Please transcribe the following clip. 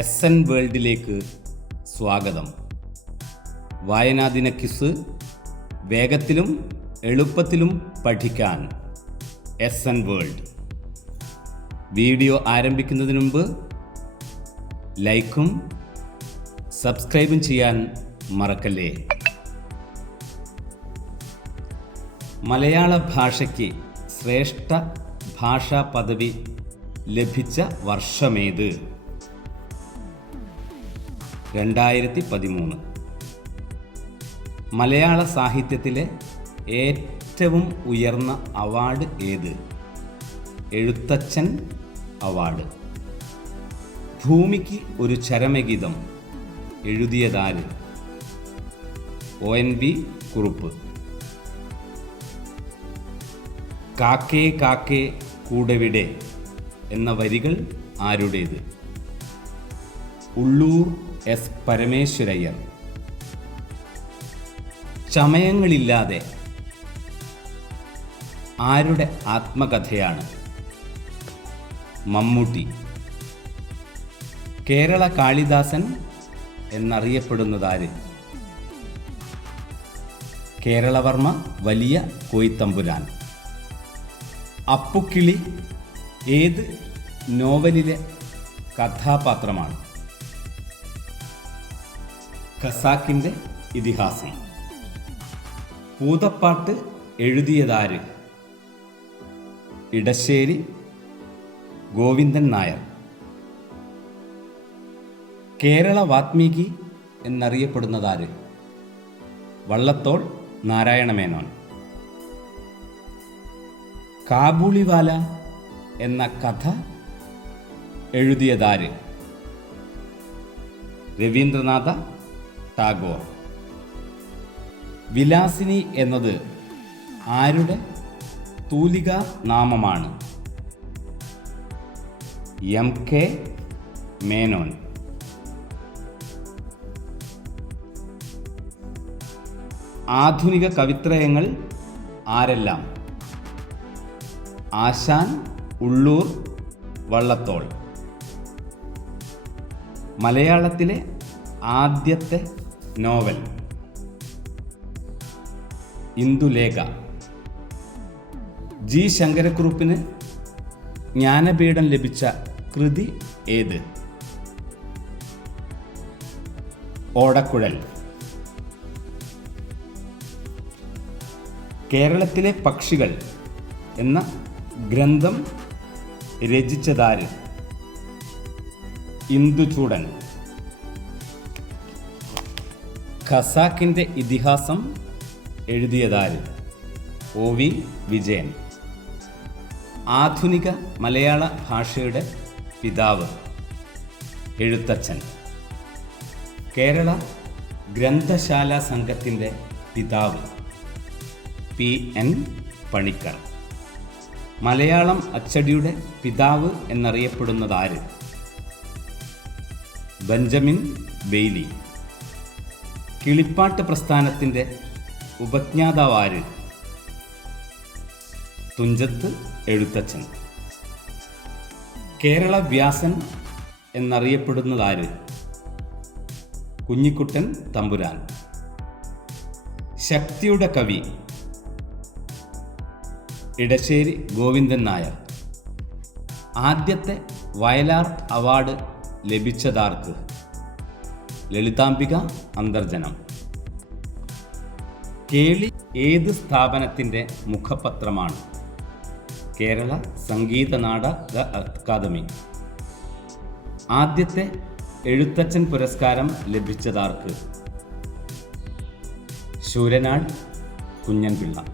S N വേൾഡിലേക്ക് സ്വാഗതം. വായനാദിന quiz വേഗത്തിലും എളുപ്പത്തിലും പഠിക്കാൻ എസ് എൻ വേൾഡ്. വീഡിയോ ആരംഭിക്കുന്നതിന് മുമ്പ് ലൈക്കും സബ്സ്ക്രൈബും ചെയ്യാൻ മറക്കല്ലേ? മലയാള ഭാഷയ്ക്ക് ശ്രേഷ്ഠ ഭാഷാ പദവി ലഭിച്ച വർഷമേത്? രണ്ടായിരത്തി പതിമൂന്ന് മലയാള സാഹിത്യത്തിലെ ഏറ്റവും ഉയർന്ന അവാർഡ് ഏത്? എഴുത്തച്ഛൻ അവാർഡ്. ഭൂമിക്ക് ഒരു ചരമഗീതം എഴുതിയതാര്? O N V Kurup. കാക്കേ കാക്കേ കൂടെവിടെ? എന്ന വരികൾ ആരുടേത്? ഉള്ളൂർ എസ് പരമേശ്വരയ്യർ. ചമയങ്ങളില്ലാതെ ആരുടെ ആത്മകഥയാണ്? മമ്മൂട്ടി. കേരള കാളിദാസൻ എന്നറിയപ്പെടുന്നതാര്? കേരളവർമ്മ വലിയ കോയിത്തമ്പുരാൻ. അപ്പുക്കിളി ഏത് നോവലിലെ കഥാപാത്രമാണ്? ഖസാക്കിന്റെ ഇതിഹാസം. പൂതപ്പാട്ട് എഴുതിയതാര്? ഇടശ്ശേരി ഗോവിന്ദൻ നായർ. കേരള വാത്മീകി എന്നറിയപ്പെടുന്നതാര്? വള്ളത്തോൾ നാരായണമേനോൻ കാബൂളിവാല എന്ന കഥ എഴുതിയതാര്? രവീന്ദ്രനാഥ ടാഗോർ വിലാസിനി എന്നത് ആരുടെ തൂലിക നാമമാണ്? M K Menon. ആധുനിക കവിത്രയങ്ങൾ ആരെല്ലാം? ആശാൻ ഉള്ളൂർ വള്ളത്തോൾ. മലയാളത്തിലെ ആദ്യത്തെ നോവൽ. ഇന്ദുലേഖ. ജി. ശങ്കരക്കുറുപ്പിന് ജ്ഞാനപീഠം ലഭിച്ച കൃതി ഏത്? ഓടക്കുഴൽ. കേരളത്തിലെ പക്ഷികൾ എന്ന ഗ്രന്ഥം രചിച്ചതാര്? ഇന്ദുചൂടൻ. ഖസാക്കിന്റെ ഇതിഹാസം എഴുതിയതാര് ഒ വി വിജയൻ. ആധുനിക മലയാള ഭാഷയുടെ പിതാവ് എഴുത്തച്ഛൻ. കേരള ഗ്രന്ഥശാല സംഘത്തിന്റെ പിതാവ് പി എൻ പണിക്കർ. മലയാളം അച്ചടിയുടെ പിതാവ് എന്നറിയപ്പെടുന്നതാര്? Benjamin Bailey. കിളിപ്പാട്ട് പ്രസ്ഥാനത്തിന്റെ ഉപജ്ഞാതാവാര് തുഞ്ചത്ത് എഴുത്തച്ഛൻ. കേരള വ്യാസൻ എന്നറിയപ്പെടുന്നതാര്? കുഞ്ഞിക്കുട്ടൻ തമ്പുരാൻ. ശക്തിയുടെ കവി ഇടശ്ശേരി ഗോവിന്ദൻ നായർ. ആദ്യത്തെ വയലാർ അവാർഡ് ലഭിച്ചതാർക്ക്? ലളിതാംബിക അന്തർജനം. കേളി ഏത് സ്ഥാപനത്തിന്റെ മുഖപത്രമാണ്? കേരള സംഗീത നാടക അക്കാദമി. ആദ്യത്തെ എഴുത്തച്ഛൻ പുരസ്കാരം ലഭിച്ചതാർക്ക്? ശൂരനാൾ കുഞ്ഞൻപിള്ള.